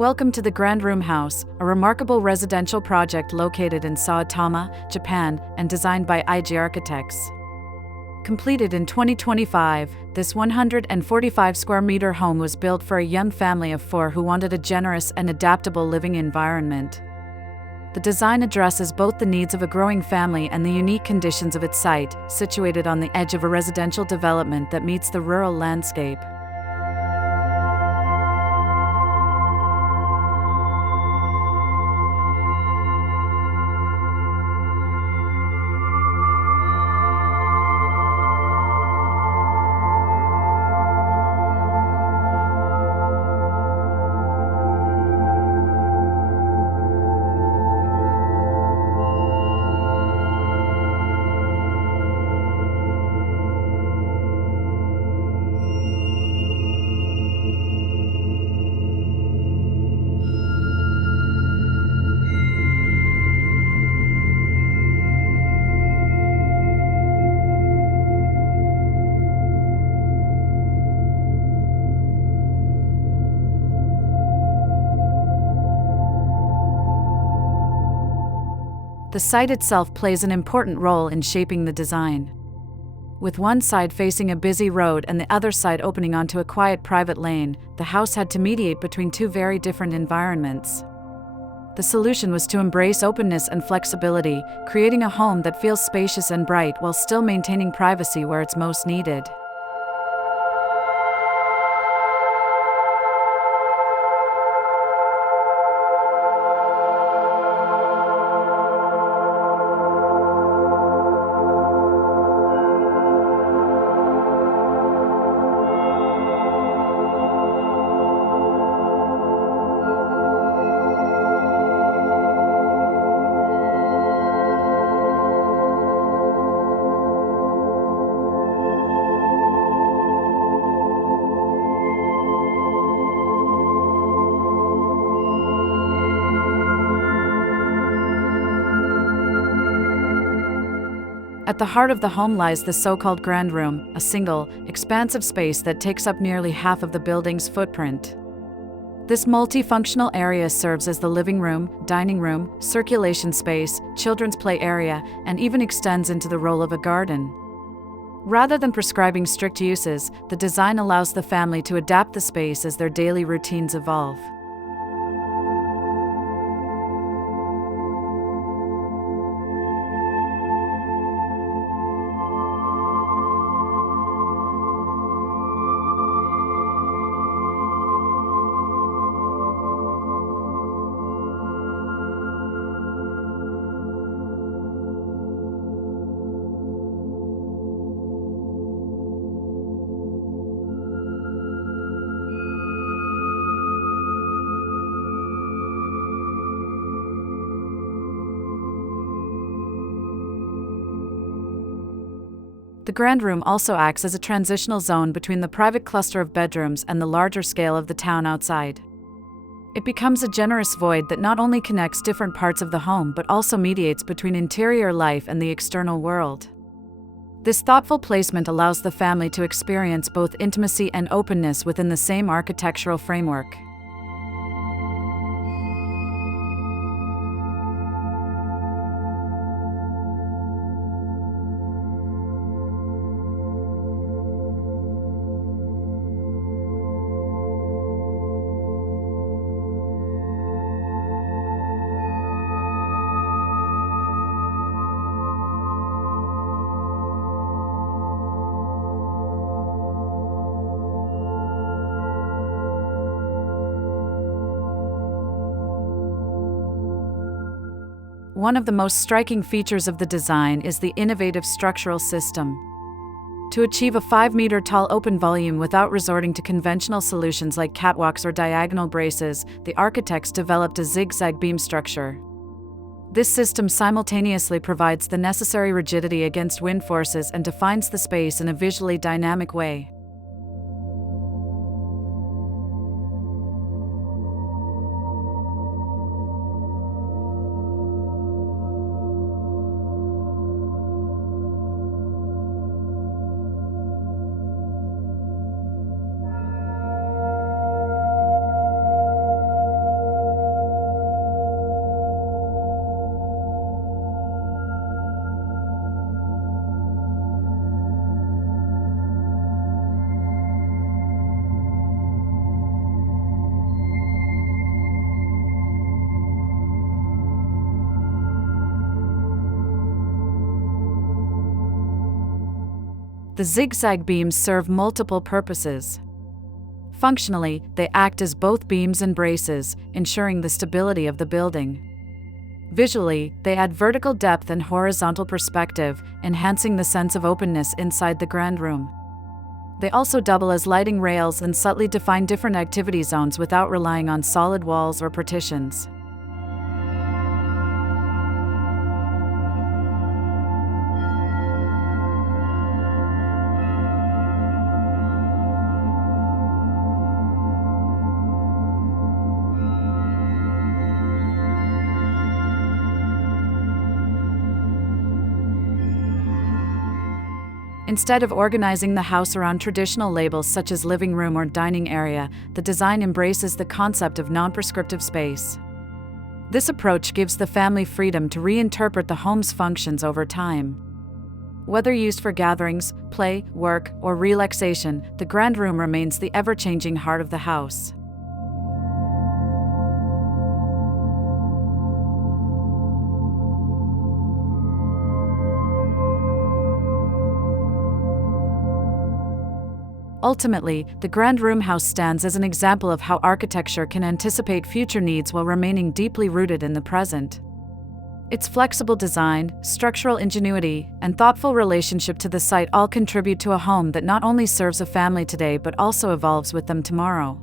Welcome to the Grand Room House, a remarkable residential project located in Saitama, Japan, and designed by IGArchitects. Completed in 2025, this 145 square meter home was built for a young family of 4 who wanted a generous and adaptable living environment. The design addresses both the needs of a growing family and the unique conditions of its site, situated on the edge of a residential development that meets the rural landscape. The site itself plays an important role in shaping the design. With one side facing a busy road and the other side opening onto a quiet private lane, the house had to mediate between 2 very different environments. The solution was to embrace openness and flexibility, creating a home that feels spacious and bright while still maintaining privacy where it's most needed. At the heart of the home lies the so-called Grand Room, a single, expansive space that takes up nearly half of the building's footprint. This multifunctional area serves as the living room, dining room, circulation space, children's play area, and even extends into the role of a garden. Rather than prescribing strict uses, the design allows the family to adapt the space as their daily routines evolve. The Grand Room also acts as a transitional zone between the private cluster of bedrooms and the larger scale of the town outside. It becomes a generous void that not only connects different parts of the home but also mediates between interior life and the external world. This thoughtful placement allows the family to experience both intimacy and openness within the same architectural framework. One of the most striking features of the design is the innovative structural system. To achieve a 5-meter-tall open volume without resorting to conventional solutions like catwalks or diagonal braces, the architects developed a zigzag beam structure. This system simultaneously provides the necessary rigidity against wind forces and defines the space in a visually dynamic way. The zigzag beams serve multiple purposes. Functionally, they act as both beams and braces, ensuring the stability of the building. Visually, they add vertical depth and horizontal perspective, enhancing the sense of openness inside the grand room. They also double as lighting rails and subtly define different activity zones without relying on solid walls or partitions. Instead of organizing the house around traditional labels such as living room or dining area, the design embraces the concept of non-prescriptive space. This approach gives the family freedom to reinterpret the home's functions over time. Whether used for gatherings, play, work, or relaxation, the grand room remains the ever-changing heart of the house. Ultimately, the grand room house stands as an example of how architecture can anticipate future needs while remaining deeply rooted in the present. Its flexible design, structural ingenuity, and thoughtful relationship to the site all contribute to a home that not only serves a family today but also evolves with them tomorrow.